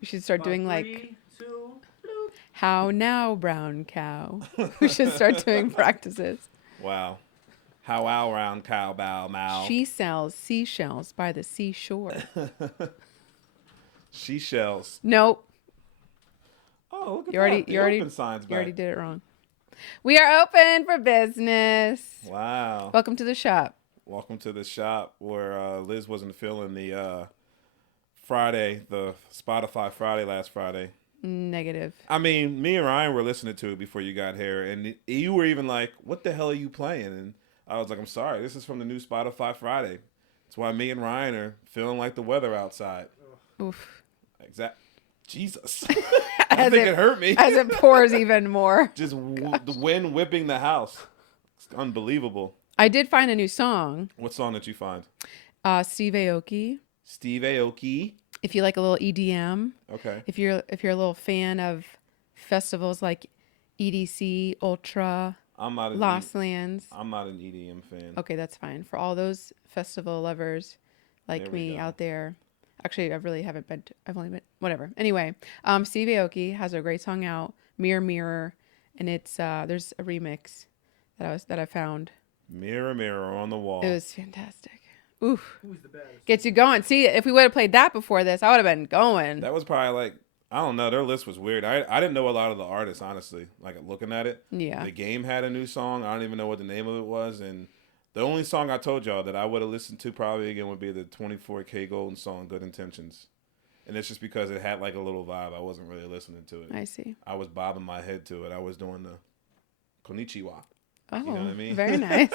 We should start doing like, 3, 2, bloop. how now, brown cow. We should start doing practices. Wow. How our round cow bow mow. She sells seashells by the seashore. She shells. Nope. Oh, look at You already, that. The you already, open signs you already back. did it wrong. We are open for business. Wow. Welcome to the shop. Welcome to the shop where Liz wasn't feeling the Friday, the Spotify Friday last Friday. Negative. I mean, me and Ryan were listening to it before you got here, and you were even like, what the hell are you playing? And I was like, I'm sorry, this is from the new Spotify Friday. That's why me and Ryan are feeling like the weather outside. Oof. Exact. Jesus. I think it hurt me. As it pours even more. Just the wind whipping the house. It's unbelievable. I did find a new song. What song did you find? Steve Aoki. Steve Aoki. If you like a little EDM. Okay. If you're a little fan of festivals like EDC, Ultra, Lost Lands. I'm not an EDM fan. Okay, that's fine. For all those festival lovers like me out there. Actually, I've only been, whatever. Anyway, Steve Aoki has a great song out, Mirror Mirror, and it's, there's a remix that I found. Mirror, mirror on the wall. It was fantastic. Oof. Who's the best? Gets you going. See, if we would have played that before this, I would have been going. That was probably like, I don't know, their list was weird. I didn't know a lot of the artists, honestly, like looking at it. Yeah. The Game had a new song. I don't even know what the name of it was, and the only song I told y'all that I would have listened to probably again would be the 24K Golden song, Good Intentions. And it's just because it had like a little vibe. I wasn't really listening to it. I see. I was bobbing my head to it. I was doing the konnichiwa. Oh, You know what I mean? Very nice.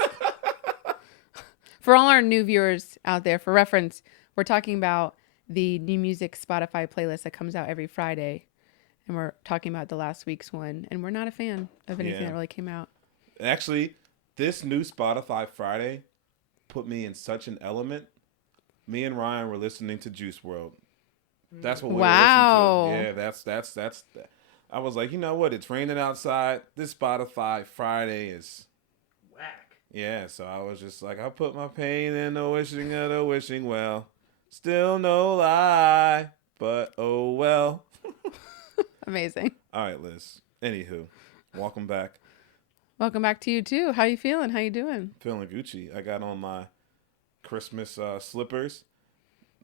For all our new viewers out there, for reference, we're talking about the new music Spotify playlist that comes out every Friday. And we're talking about the last week's one. And we're not a fan of anything that really came out. Actually, this new Spotify Friday put me in such an element. Me and Ryan were listening to Juice World. That's what we were listening to. Yeah, that's. I was like, you know what? It's raining outside. This Spotify Friday is Whack. Yeah, so I was just like, I put my pain in the wishing of the wishing well. Still no lie, but oh well. Amazing. All right, Liz. Anywho, welcome back. Welcome back to you too. How you feeling? How you doing? Feeling Gucci. I got on my Christmas slippers.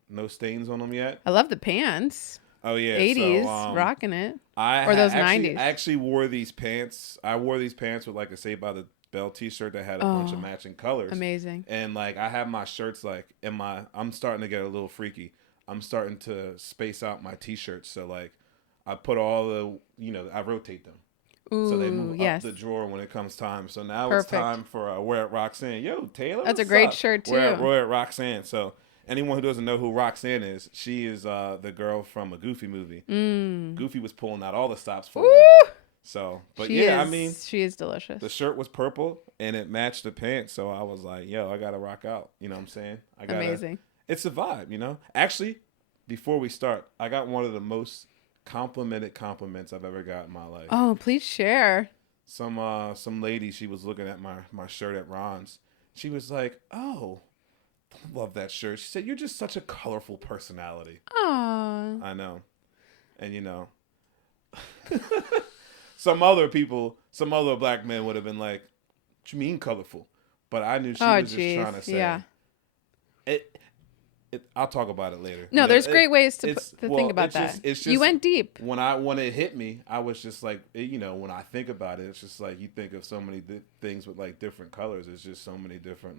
No stains on them yet. I love the pants. Oh yeah, 80s, so, rocking it. Or those actually, 90s. I actually wore these pants. I wore these pants with like a Saved by the Bell t-shirt that had a bunch of matching colors. Amazing. And like I have my shirts like I'm starting to get a little freaky. I'm starting to space out my t-shirts. So like I put all the, I rotate them. Ooh, So they move yes. up the drawer when it comes time. So now Perfect. it's time for We're at Roxanne. Yo, Taylor, That's a what's great up? shirt, too. We're at Roxanne. So anyone who doesn't know who Roxanne is, she is the girl from a Goofy movie. Goofy was pulling out all the stops for her. So, but she is delicious. the shirt was purple and it matched the pants. So I was like, yo, I got to rock out. You know what I'm saying? Amazing. It's a vibe, Actually, before we start, I got one of the most complimented compliments I've ever got in my life. Oh, please share. Some lady, she was looking at my shirt at Ron's. She was like, oh, I love that shirt. She said, you're just such a colorful personality. Aww. I know. And some other black men would have been like, what you mean colorful? But I knew she was just trying to say. Yeah. I'll talk about it later. No, there's great ways to think about that. It's just, you went deep. When it hit me, I was just like, when I think about it, it's just like you think of so many things with like different colors. It's just so many different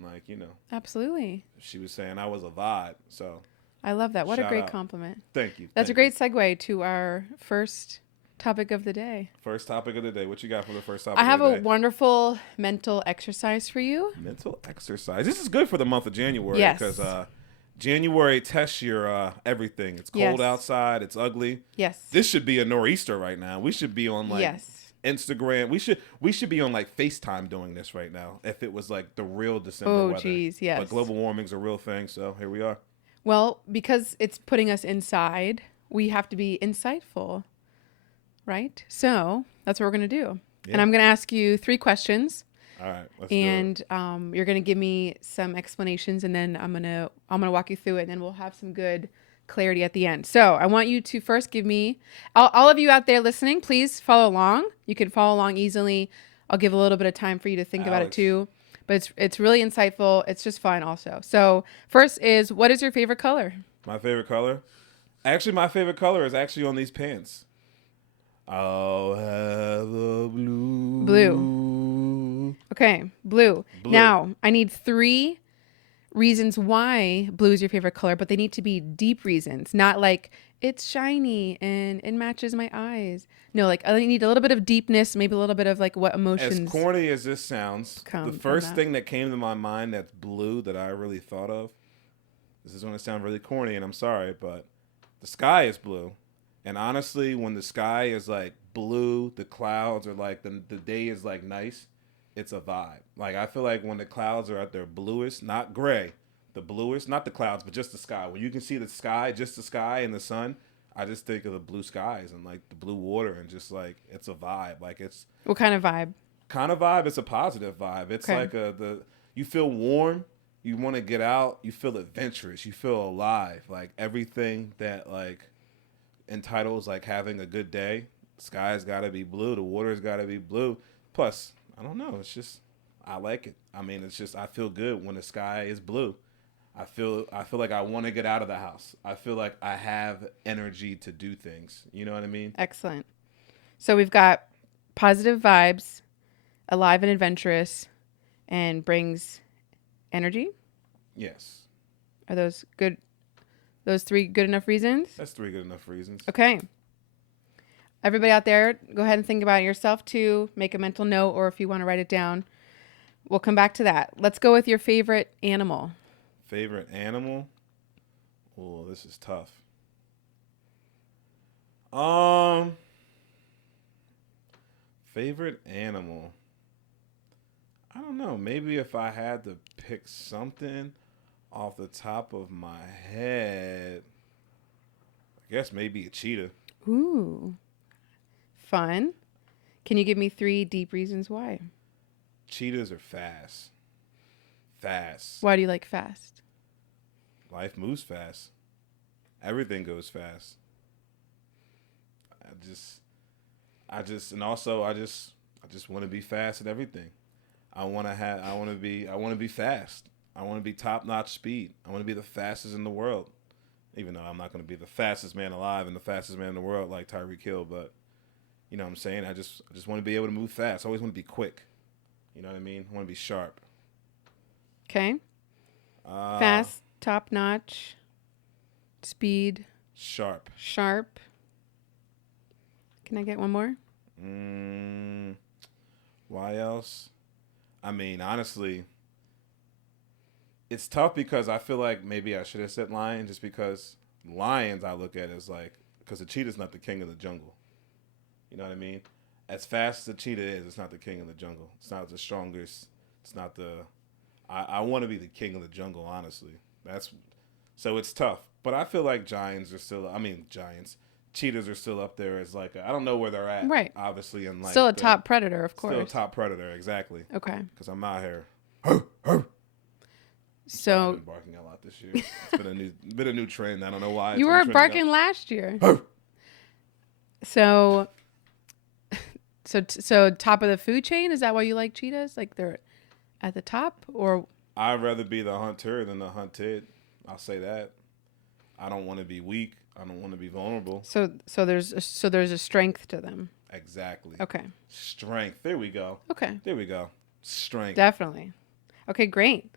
Absolutely. She was saying I was a vibe. So I love that. What a Shout great out. compliment. thank you. That's a great segue to our first topic of the day. First topic of the day. What you got for the first topic I have of the a day? wonderful mental exercise for you. Mental exercise. This is good for the month of January. Yes. Because January tests your everything. It's cold Yes. outside. It's ugly. Yes. This should be a nor'easter right now. We should be on like Yes. Instagram. We should be on like FaceTime doing this right now. If it was like the real December Oh, weather. geez, yes. But global warming's a real thing. So here we are. Well, because it's putting us inside, we have to be insightful, right? So that's what we're going to do. Yeah. And I'm going to ask you 3 questions. All right. Let's do it. And you're going to give me some explanations, and then I'm going to walk you through it, and then we'll have some good clarity at the end. So I want you to first give me, all of you out there listening, please follow along. You can follow along easily. I'll give a little bit of time for you to think about it too. But it's really insightful. It's just fun also. So first is, what is your favorite color? My favorite color? Actually, my favorite color is actually on these pants. I'll have a blue. Blue. Okay, blue. Now, I need 3 reasons why blue is your favorite color, but they need to be deep reasons, not like it's shiny and it matches my eyes. No, like I need a little bit of deepness, maybe a little bit of like what emotions. As corny as this sounds, the first thing that came to my mind that's blue that I really thought of, this is going to sound really corny and I'm sorry, but the sky is blue. And honestly, when the sky is like blue, the clouds are like, the day is like nice, it's a vibe. Like I feel like when the clouds are at their bluest, not gray, the bluest, not the clouds, but just the sky. When you can see the sky, just the sky and the sun, I just think of the blue skies and like the blue water and just like, it's a vibe. Like it's. What kind of vibe? Kind of vibe. It's a positive vibe. It's like you feel warm. You want to get out. You feel adventurous. You feel alive. Like everything that like entitles like having a good day. The sky's got to be blue. The water's got to be blue. Plus, I don't know. It's just, I like it. I mean, it's just, I feel good when the sky is blue. I feel like I want to get out of the house. I feel like I have energy to do things. You know what I mean? Excellent. So we've got positive vibes, alive and adventurous, and brings energy. Yes. Are those good? Those 3 good enough reasons? That's 3 good enough reasons. Okay. Everybody out there, go ahead and think about it yourself too. Make a mental note, or if you want to write it down, we'll come back to that. Let's go with your favorite animal. Favorite animal? Oh, this is tough. Favorite animal? I don't know. Maybe if I had to pick something off the top of my head, I guess maybe a cheetah. Ooh. Fun. Can you give me 3 deep reasons why? Cheetahs are fast. Fast. Why do you like fast? Life moves fast. Everything goes fast. I just want to be fast at everything. I want to be fast. I want to be top-notch speed. I want to be the fastest in the world. Even though I'm not going to be the fastest man alive and the fastest man in the world like Tyreek Hill, but you know what I'm saying? I just want to be able to move fast. I always want to be quick. You know what I mean? I want to be sharp. Okay. Fast, top-notch, speed. Sharp. Can I get one more? Why else? I mean, honestly, it's tough because I feel like maybe I should have said lion just because lions I look at as like, because the cheetah's not the king of the jungle. You know what I mean? As fast as the cheetah is, it's not the king of the jungle. It's not the strongest. It's not the... I want to be the king of the jungle, honestly. So it's tough. But I feel like cheetahs are still up there as like, I don't know where they're at. Right. Obviously. And like still a top predator, of course. Still a top predator, exactly. Okay. Because I'm out here. So... I've been barking a lot this year. It's been a new trend. I don't know why. You were barking last year. So top of the food chain, is that why you like cheetahs? Like they're at the top, or? I'd rather be the hunter than the hunted. I'll say that. I don't want to be weak. I don't want to be vulnerable. So there's a strength to them. Exactly. Okay. Strength. There we go. Okay. There we go. Strength. Definitely. Okay, great.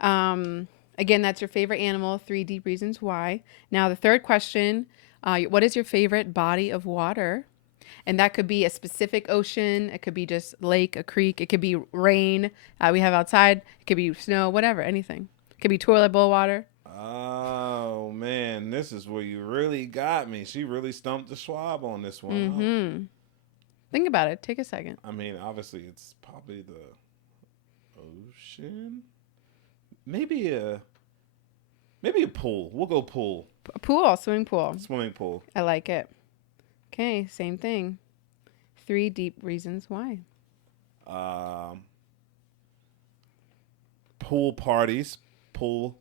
Again, that's your favorite animal, 3 deep reasons why. Now, the third question, what is your favorite body of water? And that could be a specific ocean. It could be just lake, a creek. It could be rain we have outside. It could be snow, whatever, anything. It could be toilet bowl water. Oh, man. This is where you really got me. She really stumped the Schwab on this one. Mm-hmm. Think about it. Take a second. I mean, obviously, it's probably the ocean. Maybe a pool. We'll go pool. A pool, swimming pool. Swimming pool. I like it. Okay, same thing. 3 deep reasons why. Pool parties. Pool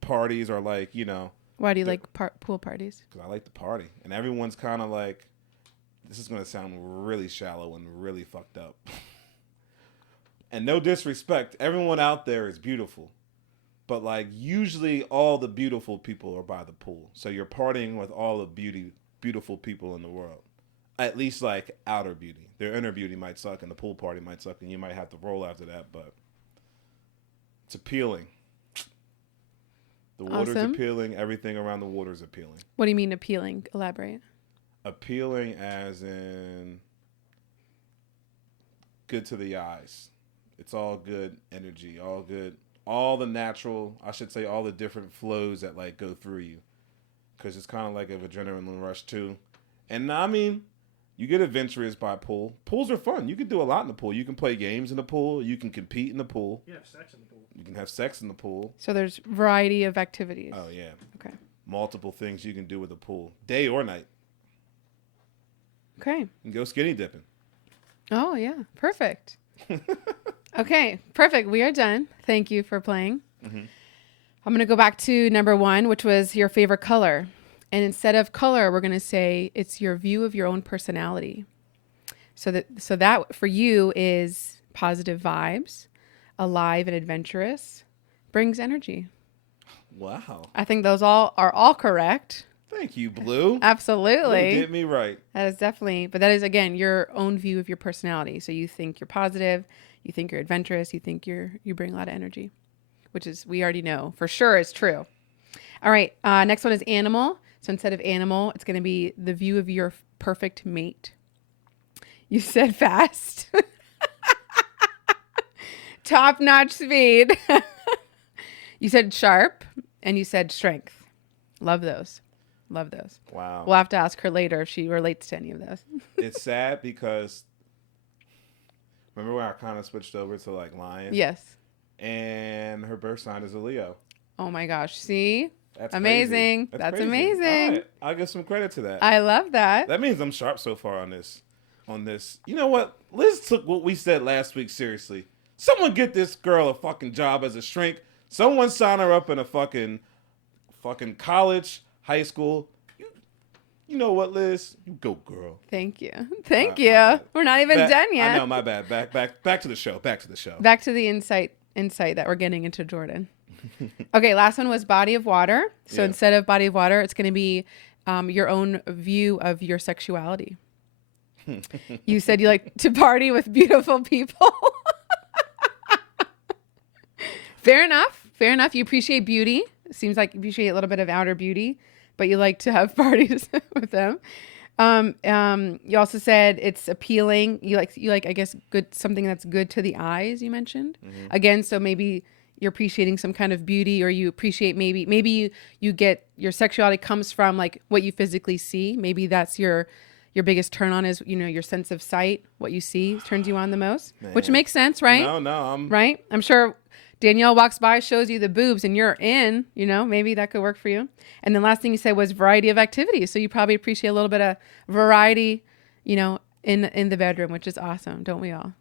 parties are like, you know. Why do you like pool parties? Because I like to party. And everyone's kind of like, this is going to sound really shallow and really fucked up. And no disrespect, everyone out there is beautiful. But like usually all the beautiful people are by the pool. So you're partying with all the beautiful people in the world. At least like outer beauty. Their inner beauty might suck and the pool party might suck and you might have to roll after that, but it's appealing. The water's appealing. Everything around the water is appealing. What do you mean appealing? Elaborate. Appealing as in good to the eyes. It's all good energy, all good. All the natural, I should say all the different flows that like go through you. Because it's kind of like an adrenaline rush too. And I mean, you get adventurous by pool. Pools are fun. You can do a lot in the pool. You can play games in the pool. You can compete in the pool. You have sex in the pool. You can have sex in the pool. So there's variety of activities. Oh, yeah. Okay. Multiple things you can do with the pool. Day or night. Okay. You can go skinny dipping. Oh, yeah. Perfect. Okay. Perfect. We are done. Thank you for playing. Mm-hmm. I'm going to go back to number 1, which was your favorite color. And instead of color, we're going to say it's your view of your own personality. So that for you is positive vibes, alive and adventurous, brings energy. Wow. I think those are all correct. Thank you, Blue. Absolutely. You did me right. That is definitely, but that is, again, your own view of your personality. So you think you're positive, you think you're adventurous, you think you bring a lot of energy, which is, we already know for sure is true. All right. Next one is animal. So instead of animal, it's going to be the view of your perfect mate. You said fast. Top-notch speed. You said sharp, and you said strength. Love those. Love those. Wow. We'll have to ask her later if she relates to any of those. It's sad because remember when I kind of switched over to like lion? Yes. And her birth sign is a Leo. Oh my gosh. See? That's amazing. Crazy. That's crazy. amazing. All right. I'll give some credit to that. I love that. That means I'm sharp so far on this. You know what? Liz took what we said last week seriously. Someone get this girl a fucking job as a shrink. Someone sign her up in a fucking college, high school. You know what, Liz? You go, girl. Thank you. Thank you. We're not even done yet. I know, my bad. Back to the show. Back to the show. Back to the insight that we're getting into Jordan. Okay, last one was body of water. So instead of body of water, it's going to be your own view of your sexuality. You said you like to party with beautiful people. Fair enough. Fair enough. You appreciate beauty. Seems like you appreciate a little bit of outer beauty, but you like to have parties with them. You also said it's appealing. You like I guess good, something that's good to the eyes, you mentioned. Mm-hmm. Again, so maybe you're appreciating some kind of beauty, or you appreciate maybe you get your sexuality comes from like what you physically see. Maybe that's your biggest turn on is, your sense of sight, what you see turns you on the most. Man. Which makes sense, right? No, right? I'm sure Danielle walks by, shows you the boobs, and you're in, maybe that could work for you. And then last thing you said was variety of activities. So you probably appreciate a little bit of variety, in the bedroom, which is awesome. Don't we all?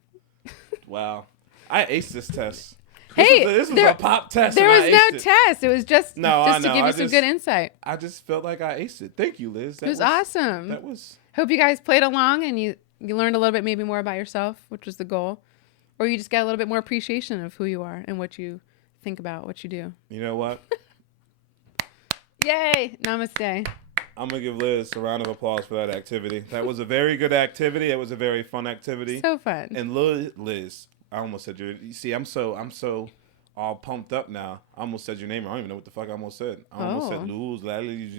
Wow. I aced this test. This was a pop test. There was no test. It was just to give you some good insight. I just felt like I aced it. Thank you, Liz. It was awesome. That was. Hope you guys played along and you learned a little bit maybe more about yourself, which was the goal. Or you just got a little bit more appreciation of who you are and what you think about, what you do. You know what? Yay. Namaste. I'm going to give Liz a round of applause for that activity. That was a very good activity. It was a very fun activity. So fun. And Liz, I almost said you see, I'm so all pumped up now. I almost said your name. I don't even know what the fuck I almost said. I almost said Luz.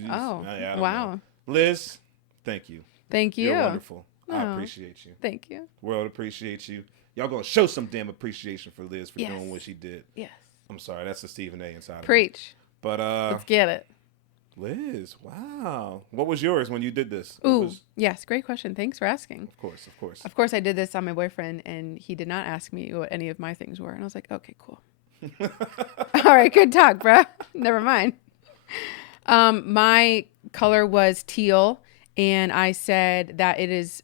Oh, wow. Liz, thank you. Thank you. You're wonderful. Oh, I appreciate you. Thank you. World appreciates you. Y'all gonna show some damn appreciation for Liz for doing what she did. Yes. I'm sorry, that's the Stephen A. inside of me. Preach. But let's get it. Liz, wow. What was yours when you did this? Yes, great question. Thanks for asking. Of course. Of course, I did this on my boyfriend, and he did not ask me what any of my things were. And I was like, okay, cool. All right, good talk, bro. Never mind. My color was teal, and I said that it is,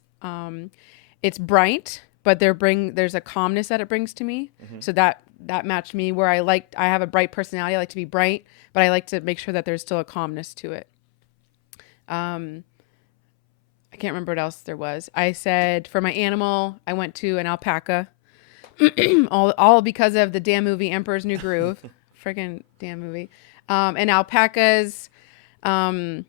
it's bright, but there's a calmness that it brings to me. Mm-hmm. So that that matched me. Where I have a bright personality. I like to be bright, but I like to make sure that there's still a calmness to it. I can't remember what else there was. I said for my animal, I went to an alpaca. all because of the damn movie Emperor's New Groove. Freaking damn movie. And alpacas, that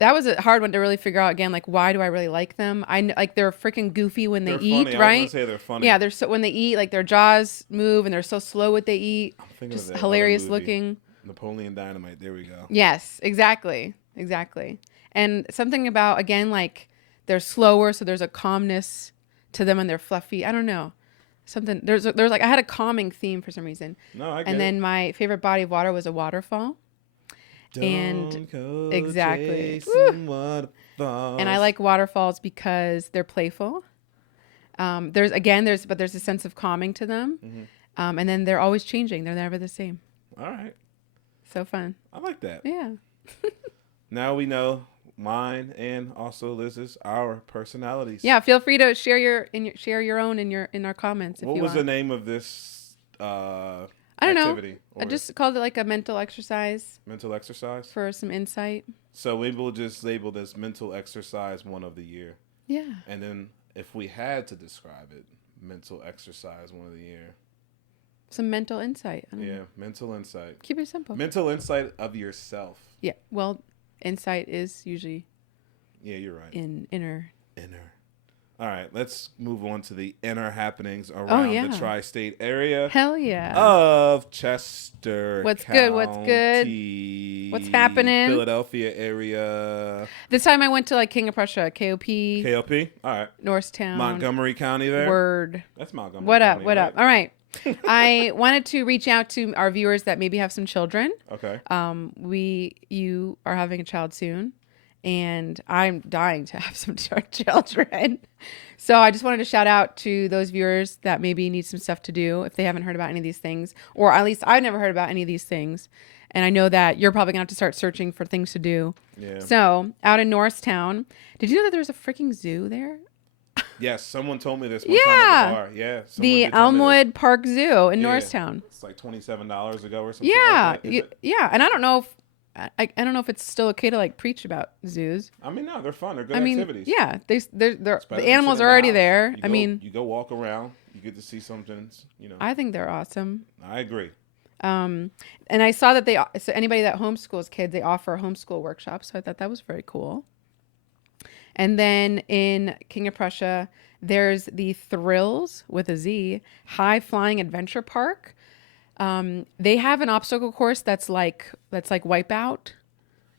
was a hard one to really figure out again. Like, why do I really like them? Like they're freaking goofy when they eat, funny. right? I was gonna say they're funny. Yeah, they're so when they eat, like their jaws move and they're so slow what they eat. I'm thinking Just of that hilarious other movie, looking. Napoleon Dynamite. There we go. Yes, exactly. And something about again, like they're slower, so there's a calmness to them and they're fluffy. I don't know. Something there's like I had a calming theme for some reason. No, I get And then it. my favorite body of water was a waterfall. Don't go exactly. chasing waterfalls. And I like waterfalls because they're playful. There's a sense of calming to them. Mm-hmm. And then they're always changing. They're never the same. All right. So fun. I like that. Yeah. Now we know mine and also Liz's, our personalities. Yeah. Feel free to share your own in our comments if What you was want. the name of this I don't activity? know. I just called it like a mental exercise mental exercise. for some insight. So we will just label this mental exercise one of the year. Yeah. And then if we had to describe it, mental exercise one of the year. Some mental insight. I don't know. Mental insight. Keep it simple. Mental insight of yourself. Yeah. Well, insight is usually Yeah, you're right. in inner. All right, let's move on to the inner happenings around the tri-state area. Hell yeah. Of Chester What's County, good? What's happening? Philadelphia area. This time I went to like King of Prussia, KOP, KLP? All right. Norristown. Montgomery County there? Word. That's Montgomery What up? County, What right? up? All right. I wanted to reach out to our viewers that maybe have some children. Okay. You are having a child soon, and I'm dying to have some children. So I just wanted to shout out to those viewers that maybe need some stuff to do if they haven't heard about any of these things, or at least I've never heard about any of these things. And I know that you're probably going to have to start searching for things to do. Yeah. So out in Norristown, did you know that there's a freaking zoo there? Yes, someone told me this one time at the bar. Yeah. The Elmwood Park Zoo in Norristown. It's like $27 ago or something. Yeah. Like that. Yeah. And I don't know if I don't know if it's still okay to like preach about zoos. I mean, no, they're fun. They're good activities. Yeah, they're It's better the than animals sitting are in already the there. house. You go walk around. You get to see something. I think they're awesome. I agree. And I saw that so anybody that homeschools kids, they offer homeschool workshops. So I thought that was very cool. And then in King of Prussia, there's the Thrills with a Z High Flying Adventure Park. They have an obstacle course that's like Wipeout.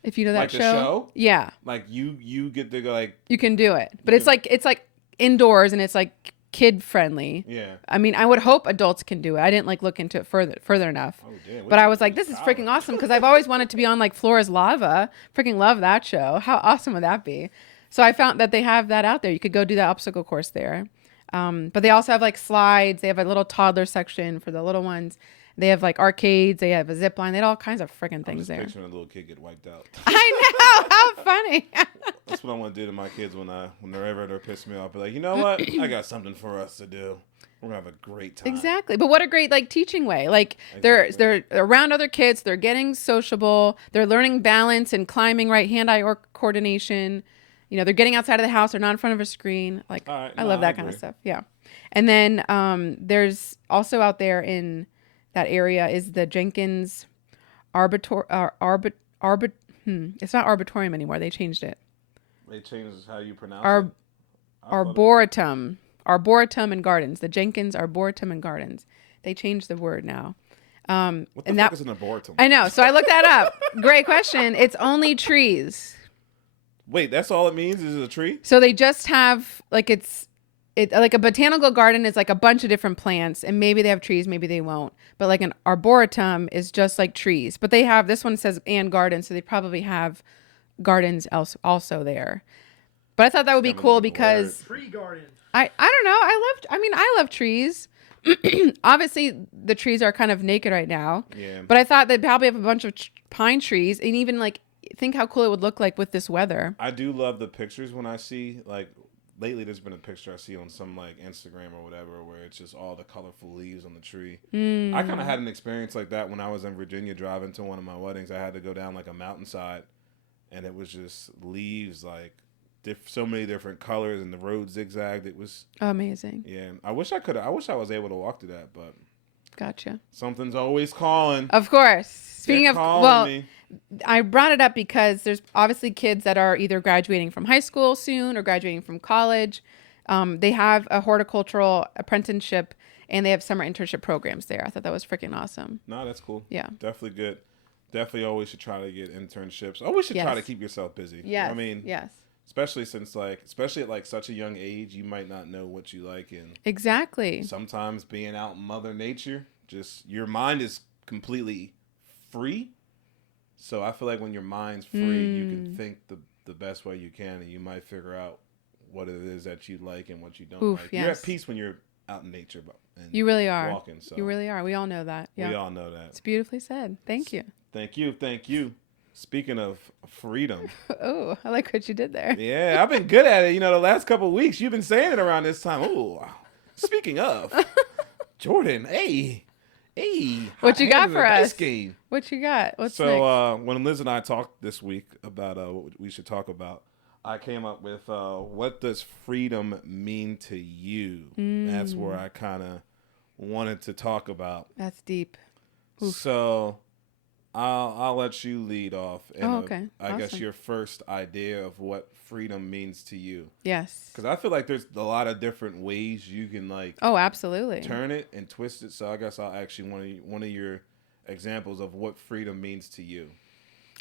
If you know that like show. The show? Yeah. Like you get to go like. You can do it, but it's like indoors and it's like kid friendly. Yeah. I mean, I would hope adults can do it. I didn't like look into it further enough. Oh, damn. But I was like, this is freaking awesome because I've always wanted to be on like Flora's Lava. Freaking love that show. How awesome would that be? So I found that they have that out there. You could go do that obstacle course there. But they also have like slides. They have a little toddler section for the little ones. They have like arcades. They have a zip line. They had all kinds of freaking things there. Picturing a little kid get wiped out. I know. How funny. That's what I want to do to my kids when they're pissing me off. Be like, you know what? I got something for us to do. We're gonna have a great time. Exactly. But what a great like teaching way. Like they're around other kids. They're getting sociable. They're learning balance and climbing right hand-eye or coordination. You know, they're getting outside of the house. They're not in front of a screen. Like I love that kind of stuff. Yeah. And then there's also out there in that area is the Jenkins it's not Arbitorium anymore. They changed it. They changed how you pronounce it? Arboretum. Arboretum and Gardens. The Jenkins Arboretum and Gardens. They changed the word now. What the fuck is an arboretum? I know. So I looked that up. Great question. It's only trees. Wait, that's all it means is a tree? So they just have like like a botanical garden is like a bunch of different plants, and maybe they have trees, maybe they won't. But like an arboretum is just like trees. But they have, this one says and garden, so they probably have gardens also there. But I thought that would be cool because Tree garden. I don't know. I love trees. Obviously the trees are kind of naked right now. Yeah. But I thought they'd probably have a bunch of pine trees, and even like think how cool it would look like with this weather. I do love the pictures when I see like lately there's been a picture I see on some like Instagram or whatever where it's just all the colorful leaves on the tree. I kind of had an experience like that when I was in Virginia driving to one of my weddings. I had to go down like a mountainside, and it was just leaves like so many different colors, and the road zigzagged. It was amazing. Yeah, I wish I was able to walk through that, but Gotcha. something's always calling. Of course. Speaking of, well, me. I brought it up because there's obviously kids that are either graduating from high school soon or graduating from college. They have a horticultural apprenticeship and they have summer internship programs there. I thought that was freaking awesome. No, that's cool. Yeah. Definitely good. Definitely always should try to get internships. Always should try to keep yourself busy. Yes. I mean, yes. Especially since especially at like such a young age, you might not know what you like. And exactly. Sometimes being out in Mother Nature, just your mind is completely free. So I feel like when your mind's free, you can think the best way you can, and you might figure out what it is that you like and what you don't like. Yes. You're at peace when you're out in nature. And you really are. Walking, so. You really are. We all know that. Yeah. We all know that. It's beautifully said. Thank you. Thank you. Thank you. Speaking of freedom. Oh, I like what you did there. Yeah, I've been good at it. The last couple of weeks, you've been saying it around this time. Oh, speaking of, Jordan, hey. What you got for us? Game. What you got? What's so next? When Liz and I talked this week about what we should talk about, I came up with what does freedom mean to you? That's where I kind of wanted to talk about. That's deep. Oof. So I'll let you lead off. And okay. I guess your first idea of what freedom means to you. Yes. Because I feel like there's a lot of different ways you can absolutely turn it and twist it. So I guess I'll ask you one of your examples of what freedom means to you.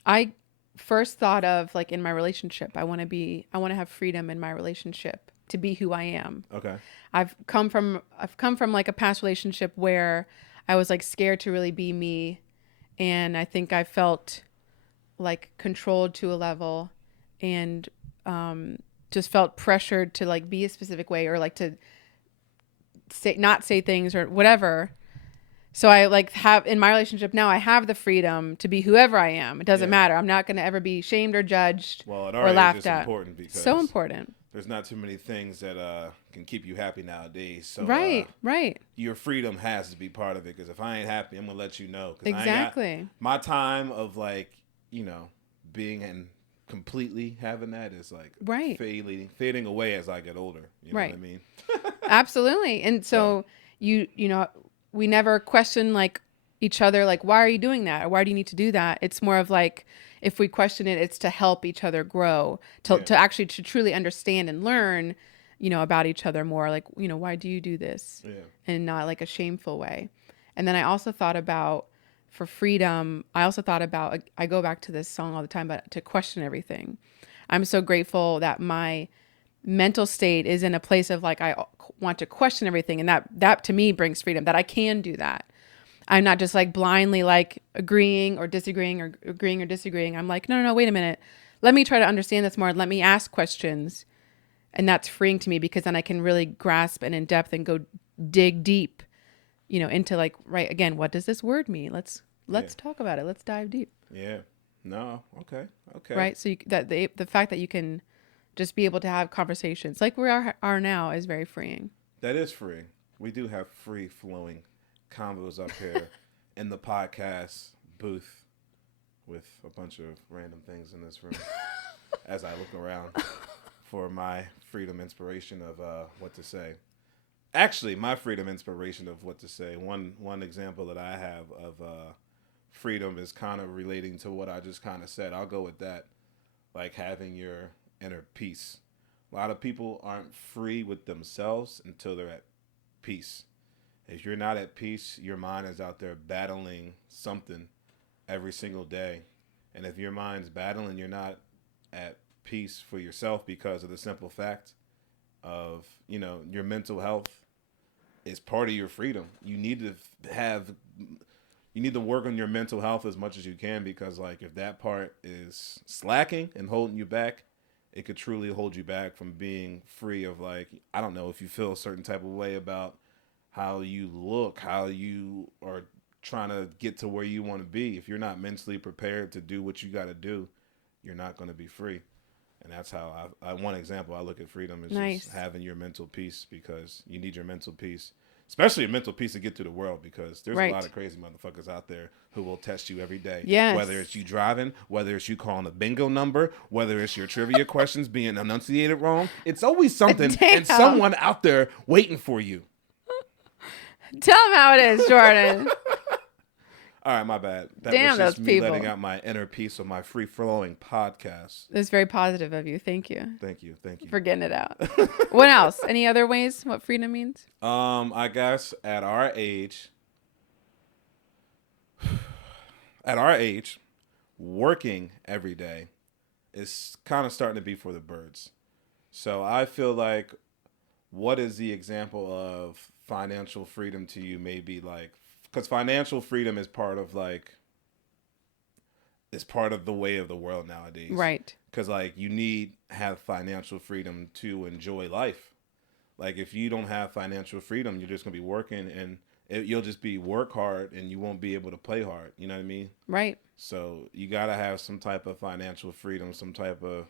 I first thought of in my relationship. I want to have freedom in my relationship to be who I am. Okay. I've come from a past relationship where I was scared to really be me. And I think I felt controlled to a level and just felt pressured to be a specific way or to not say things or whatever. So I have in my relationship now, I have the freedom to be whoever I am. It doesn't matter. I'm not going to ever be shamed or judged or laughed at. Important because so important. There's not too many things that can keep you happy nowadays. So right. Your freedom has to be part of it because if I ain't happy, I'm gonna let you know. Exactly. My time of being and completely having that is fading away as I get older. You know what I mean? Absolutely. And so you we never question each other why are you doing that or why do you need to do that? It's more of if we question it, it's to help each other grow, to actually to truly understand and learn, about each other more. Why do you do this? Yeah. And not a shameful way. And then I also thought about for freedom. I go back to this song all the time, but to question everything. I'm so grateful that my mental state is in a place of I want to question everything, and that to me brings freedom. That I can do that. I'm not just blindly agreeing or disagreeing or agreeing or disagreeing. I'm no, wait a minute. Let me try to understand this more. Let me ask questions. And that's freeing to me because then I can really grasp and in depth and go dig deep, into again, what does this word mean? Let's talk about it. Let's dive deep. Yeah. No. Okay. Right. So the fact that you can just be able to have conversations like we are now is very freeing. That is freeing. We do have free flowing combos up here in the podcast booth with a bunch of random things in this room as I look around for my freedom inspiration of what to say. Actually, my freedom inspiration of what to say. One example that I have of freedom is kind of relating to what I just kind of said. I'll go with that, having your inner peace. A lot of people aren't free with themselves until they're at peace. If you're not at peace, your mind is out there battling something every single day. And if your mind's battling, you're not at peace for yourself because of the simple fact of, your mental health is part of your freedom. You need to work on your mental health as much as you can because if that part is slacking and holding you back, it could truly hold you back from being free of I don't know if you feel a certain type of way about how you look, how you are trying to get to where you want to be. If you're not mentally prepared to do what you got to do, you're not going to be free. And that's how one example I look at freedom is Nice. just having your mental peace, because you need your mental peace, especially your mental peace to get through the world, because there's Right. a lot of crazy motherfuckers out there who will test you every day. Yes. Whether it's you driving, whether it's you calling a bingo number, whether it's your trivia questions being enunciated wrong. It's always something and someone out there waiting for you. Tell them how it is, Jordan. All right, my bad. That Damn, was just those me people. letting out my inner peace of my free-flowing podcast. That's very positive of you. Thank you. Thank you. Thank you. For getting it out. What else? Any other ways what freedom means? I guess at our age, working every day is kind of starting to be for the birds. So I feel like, what is the example of financial freedom to you? Maybe like, because financial freedom is part of the way of the world nowadays. Right. Because like have financial freedom to enjoy life. Like if you don't have financial freedom, you're just gonna be working, and you'll just be work hard, and you won't be able to play hard. You know what I mean? Right. So you gotta have some type of financial freedom, some type of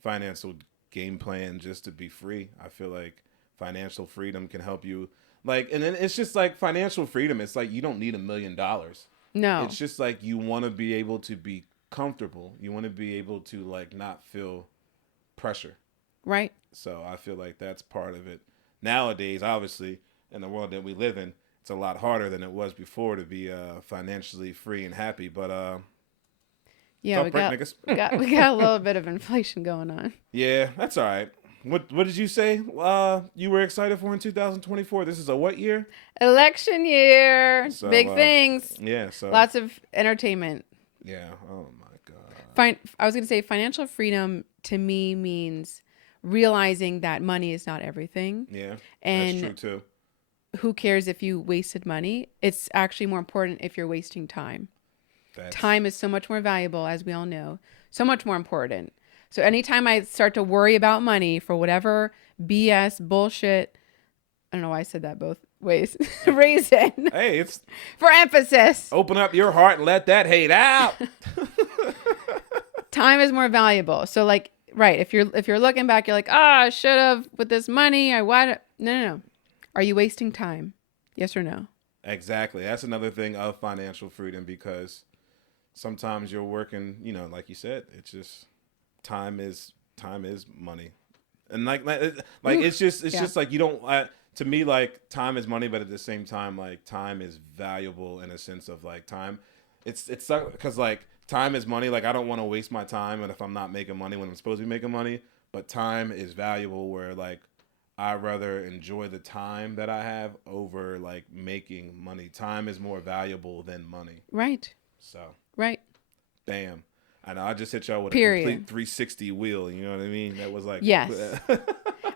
financial game plan just to be free. I feel like financial freedom can help you. Like, and then it's just like financial freedom. It's like you don't need $1 million. No. It's just like you want to be able to be comfortable. You want to be able to like not feel pressure. Right. So I feel like that's part of it. Nowadays, obviously, in the world that we live in, it's a lot harder than it was before to be financially free and happy. But yeah, we got a little bit of inflation going on. Yeah, that's all right. What did you say? You were excited for in 2024. This is a what year? Election year. So, Big things. Yeah. So lots of entertainment. Yeah. Oh my God. I was going to say financial freedom to me means realizing that money is not everything. Yeah. And that's true too. Who cares if you wasted money? It's actually more important if you're wasting time. Time is so much more valuable, as we all know. So much more important. So anytime I start to worry about money for whatever BS bullshit, I don't know why I said that both ways, reason. Hey, it's for emphasis. Open up your heart and let that hate out. Time is more valuable. So like, right. If you're looking back, you're like, I should have with this money. No. Are you wasting time? Yes or no? Exactly. That's another thing of financial freedom, because sometimes you're working, like you said, it's just time is money. And like it's just like you don't, to me, like time is money, but at the same time, like time is valuable in a sense of like time. It's because like time is money. Like I don't want to waste my time, and if I'm not making money when I'm supposed to be making money, but time is valuable where like I'd rather enjoy the time that I have over like making money. Time is more valuable than money. Right. So. Right. Bam. I know I just hit y'all with Period. A complete 360 wheel. You know what I mean? That was like. Yes.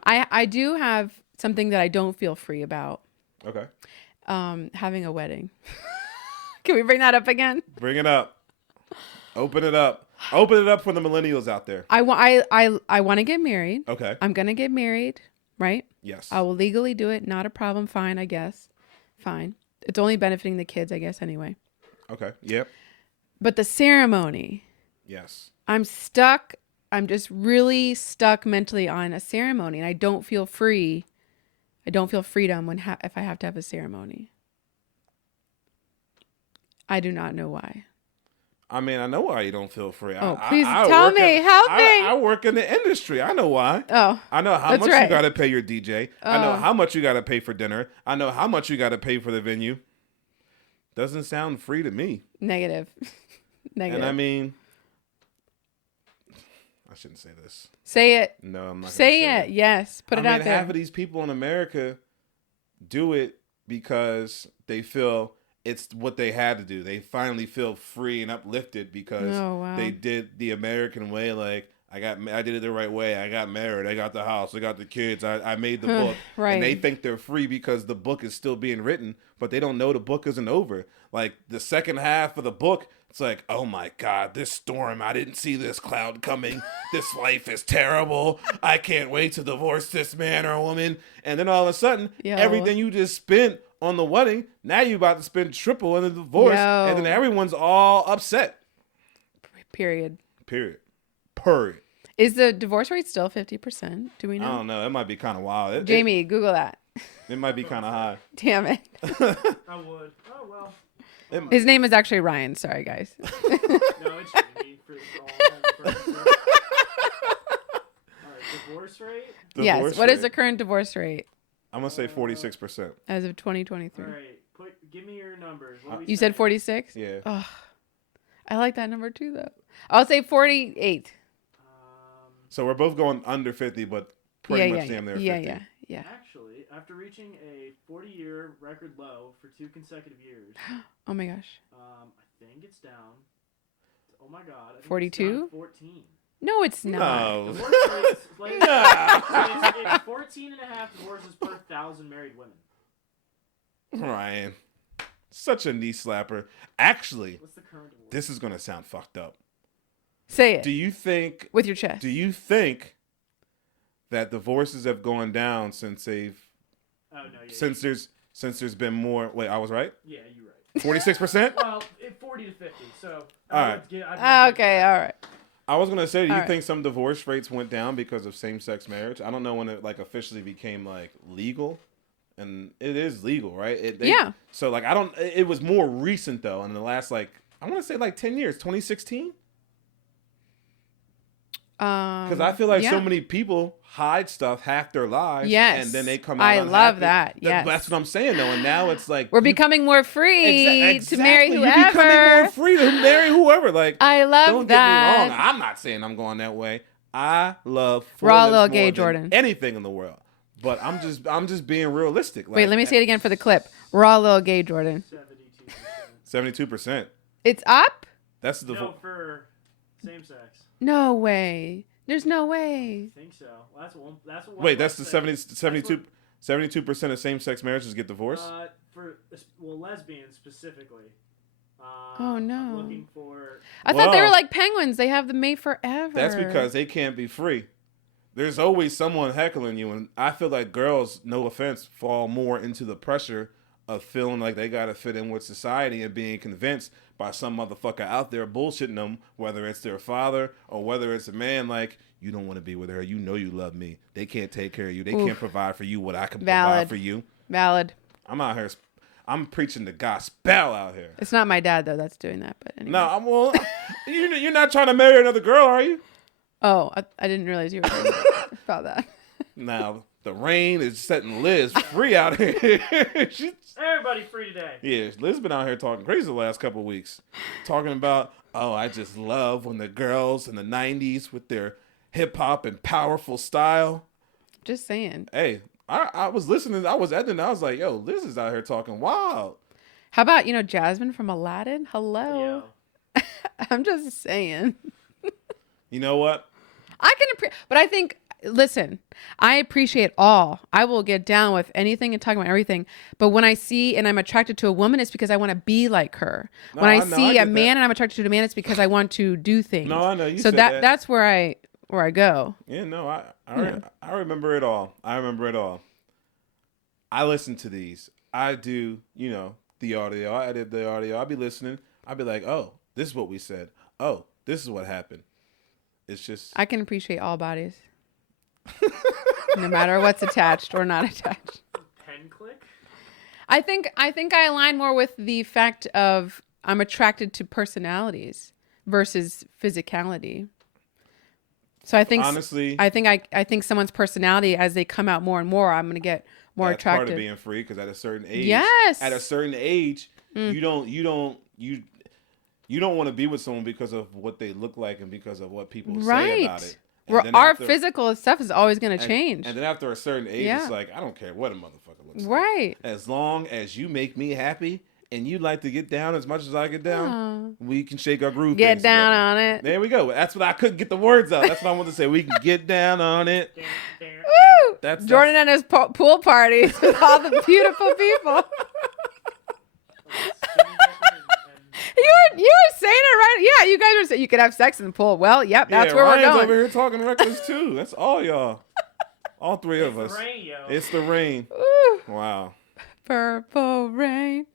I do have something that I don't feel free about. Okay. Having a wedding. Can we bring that up again? Bring it up. Open it up. Open it up for the millennials out there. I want to get married. Okay. I'm going to get married, right? Yes. I will legally do it. Not a problem. Fine, I guess. Fine. It's only benefiting the kids, I guess, anyway. Okay. Yep. But the ceremony. Yes. I'm stuck. I'm just really stuck mentally on a ceremony, and I don't feel free. I don't feel freedom if I have to have a ceremony. I do not know why. I mean, I know why you don't feel free. Please tell me. Help me. I work in the industry. I know why. Oh. I know how much you got to pay your DJ. I know how much you got to pay for dinner. I know how much you got to pay for the venue. Doesn't sound free to me. Negative. And I mean, I shouldn't say this. Say it. No, I'm not. Say it. Yes. Put it out there. Half of these people in America do it because they feel it's what they had to do. They finally feel free and uplifted because they did the American way. Like I did it the right way. I got married. I got the house. I got the kids. I made the book. Right. And they think they're free because the book is still being written, but they don't know the book isn't over. Like the second half of the book, it's like, oh my God, this storm. I didn't see this cloud coming. This life is terrible. I can't wait to divorce this man or woman. And then all of a sudden, everything you just spent on the wedding, now you're about to spend triple on the divorce. And then everyone's all upset. Period. Is the divorce rate still 50%? Do we know? I don't know. It might be kind of wild. Jamie, Google that. It might be kind of high. Damn it. I would. Oh, well. His name is actually Ryan. Sorry, guys. No, it's Jamie. For all purposes. All right, divorce rate? Yes. What is the current divorce rate? I'm going to say 46%. As of 2023. All right. Give me your numbers. You said 46? Yeah. Oh, I like that number too, though. I'll say 48. So we're both going under 50, but pretty much damn near 50. Yeah. Actually, after reaching a 40-year record low for 2 consecutive years. Oh my gosh. I think it's down. Oh my god. 42? 14. No, it's not. No. Divorce rates, it's 14 and a half divorces per 1,000 married women. Ryan. Such a knee slapper. Actually, What's the current divorce? this is going to sound fucked up. Say it. Do you think... With your chest. Do you think that divorces have gone down since they've... Oh, no. Yeah, Since there's been more... Wait, I was right? Yeah, you're right. 46%? Well, 40 to 50, so... All right. Okay, all right. I was gonna say, do you All think some divorce rates went down because of same-sex marriage? I don't know when it like officially became like legal, and it is legal, right? Yeah. So like, I don't. It was more recent though, in the last like I want to say like 10 years, 2016. Because I feel like so many people hide stuff half their lives, yes, and then they come out. I unhappy. love that. Yes, that's what I'm saying though. And now it's like we're becoming more free to marry whoever. You're becoming more free to marry whoever. Like I love don't that. Get me wrong. I'm not saying I'm going that way. I love raw little gay Jordan. Anything in the world, but I'm just being realistic. Like, wait, let me say it again for the clip. Raw little gay Jordan. 72%. It's up. That's the for same sex. No way. There's no way. I think so. Well, that's what. Wait, that's the 72% of same-sex marriages get divorced? Lesbians specifically. Oh no. I'm looking for. I thought they were like penguins. They have the mate forever. That's because they can't be free. There's always someone heckling you, and I feel like girls, no offense, fall more into the pressure of feeling like they gotta fit in with society and being convinced by some motherfucker out there bullshitting them, whether it's their father or whether it's a man, like, you don't want to be with her. You know you love me. They can't take care of you. They can't provide for you what I can provide for you. Valid. I'm out here. I'm preaching the gospel out here. It's not my dad, though, that's doing that. But anyway. No, you're not trying to marry another girl, are you? Oh, I didn't realize you were talking about that. Now, the rain is setting Liz free out here. Everybody free today. Yeah, Liz been out here talking crazy the last couple of weeks. Talking about, I just love when the girls in the 90s with their hip-hop and powerful style. Just saying. Hey, I was listening. I was editing. I was like, yo, Liz is out here talking wild. How about, Jasmine from Aladdin? Hello. I'm just saying. You know what? But I think... Listen, I appreciate all. I will get down with anything and talk about everything. But when I see and I'm attracted to a woman, it's because I want to be like her. No, when I see a man and I'm attracted to a man, it's because I want to do things. No, I know you. So said that. That's where I go. Yeah, no, I remember it all. I remember it all. I listen to these. I do, the audio. I edit the audio. I'll be listening. I'll be like, oh, this is what we said. Oh, this is what happened. It's just. I can appreciate all bodies. No matter what's attached or not attached. Pen click? I think I align more with the fact of I'm attracted to personalities versus physicality. So I think honestly, I think someone's personality, as they come out more and more, I'm gonna get more that's attracted. Part of being free, because at a certain age, you don't want to be with someone because of what they look like and because of what people say about it. Our physical stuff is always going to change. And then after a certain age, it's like, I don't care what a motherfucker looks like. Right. As long as you make me happy and you like to get down as much as I get down, we can shake our groove. Get down on it. There we go. That's what I couldn't get the words out. That's what I wanted to say. We can get down on it. Woo! Jordan and his pool parties with all the beautiful people. You were saying it right. Yeah, you guys were saying you could have sex in the pool. Well, yep, that's where Ryan's we're going. Over here talking reckless too. That's all y'all. All three of us. Rain, yo. It's the rain. Ooh. Wow. Purple rain.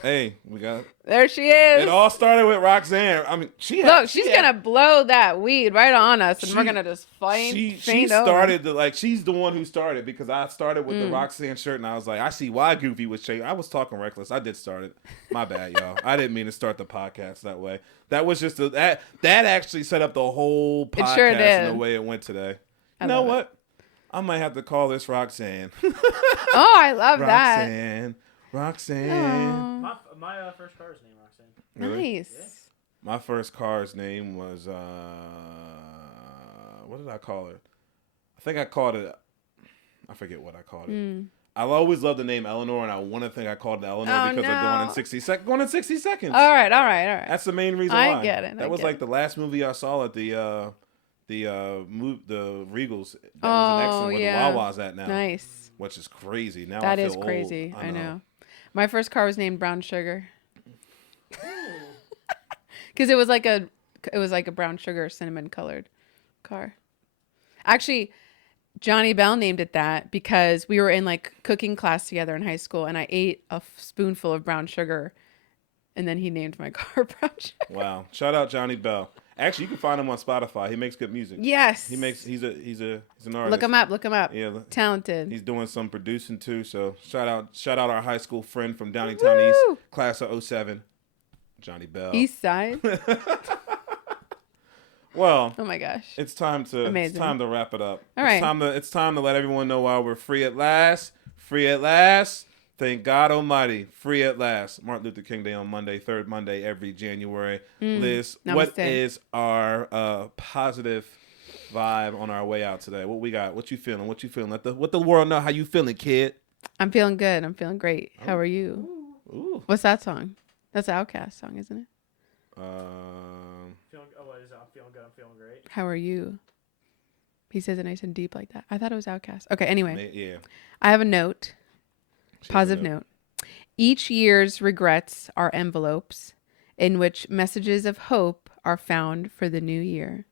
Hey, we got. There she is. It all started with Roxanne. I mean, she's gonna blow that weed right on us, and we're gonna just She faint started over. she's the one who started, because I started with the Roxanne shirt, and I was like, I see why Goofy was changing. I was talking reckless. I did start it. My bad, y'all. I didn't mean to start the podcast that way. That was just that actually set up the whole podcast sure did. and the way it went today. You know what? I might have to call this Roxanne. Oh, I love Roxanne. that. Roxanne. My first car is named Roxanne. Really? Nice. Yeah. My first car's name was what did I call it? I think I called it. I forget what I called it. I've always loved the name Eleanor, and I want to think I called it Eleanor because they're going in 60 seconds. Going in 60 seconds. All right. That's the main reason why. I get it. That was like the last movie I saw at the Regals. That was an excellent where the Wawa's at now. Nice. Which is crazy. Now That I feel is crazy. old. I know. My first car was named Brown Sugar. Because it was like a brown sugar cinnamon colored car. Actually, Johnny Bell named it that because we were in like cooking class together in high school, and I ate a spoonful of brown sugar, and then he named my car Brown Sugar. Wow! Shout out Johnny Bell. Actually, you can find him on Spotify. He makes good music. Yes, he's an artist. Look him up. Yeah, talented. He's doing some producing too. So shout out our high school friend from Downtown East, class of 07, Johnny Bell. East Side. Well, oh my gosh, it's time to wrap it up. All right, it's time to let everyone know why we're free at last. Free at last. Thank God Almighty, free at last. Martin Luther King Day on Monday, third Monday every January. Liz, Namaste. What is our positive vibe on our way out today? What we got? What you feeling? Let the world know how you feeling, kid. I'm feeling good. I'm feeling great. How are you? Ooh. What's that song? That's an Outkast song, isn't it? What is it? I'm feeling good. I'm feeling great. How are you? He says it nice and deep like that. I thought it was Outkast. Okay, anyway. Yeah. I have a note. Positive note. Each year's regrets are envelopes in which messages of hope are found for the new year.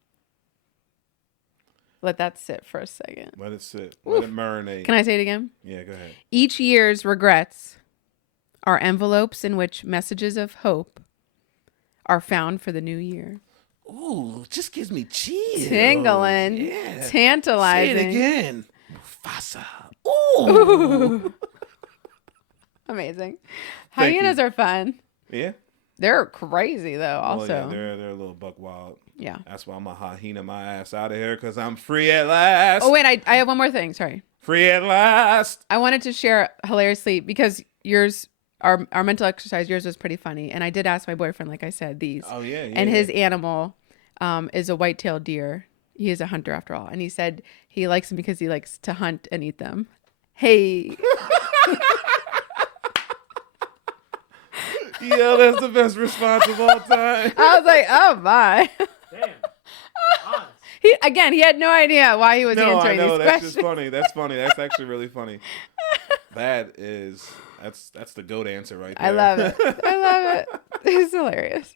Let that sit for a second. Let it sit. Oof. Let it marinate. Can I say it again? Yeah, go ahead. Each year's regrets are envelopes in which messages of hope are found for the new year. Ooh, just gives me chills. Tingling. Yeah. Tantalizing. Say it again. Mufasa. Ooh. Amazing. Thank Hyenas you. are fun. Yeah. They're crazy though. Also, Well, yeah, they're a little buck wild. Yeah. That's why I'm a hyena my ass out of here because I'm free at last. Oh wait, I have one more thing. Sorry. Free at last. I wanted to share hilariously because yours, our mental exercise, yours was pretty funny, and I did ask my boyfriend, like I said, these. Oh yeah. And his animal, is a white-tailed deer. He is a hunter after all, and he said he likes them because he likes to hunt and eat them. Hey. Yeah, that's the best response of all time. I was like, oh my. Damn. Honest. He had no idea why he was answering I know. these That's questions. just funny. That's funny. That's actually really funny. That's the goat answer right there. I love it. It's hilarious.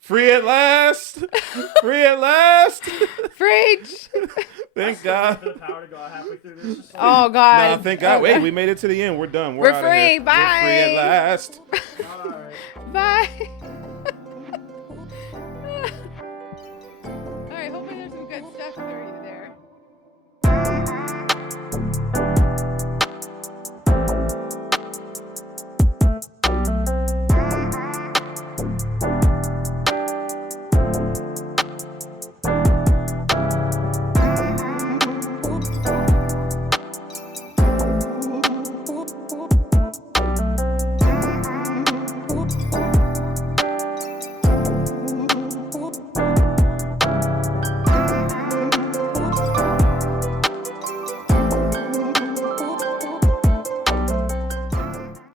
Free at last. Free at last. Preach. Thank God. The power to go out halfway through this. Just like, Oh God. No, thank God. Wait, we made it to the end. We're done. We're outta free. here. Bye. We're free at last. all right. Bye.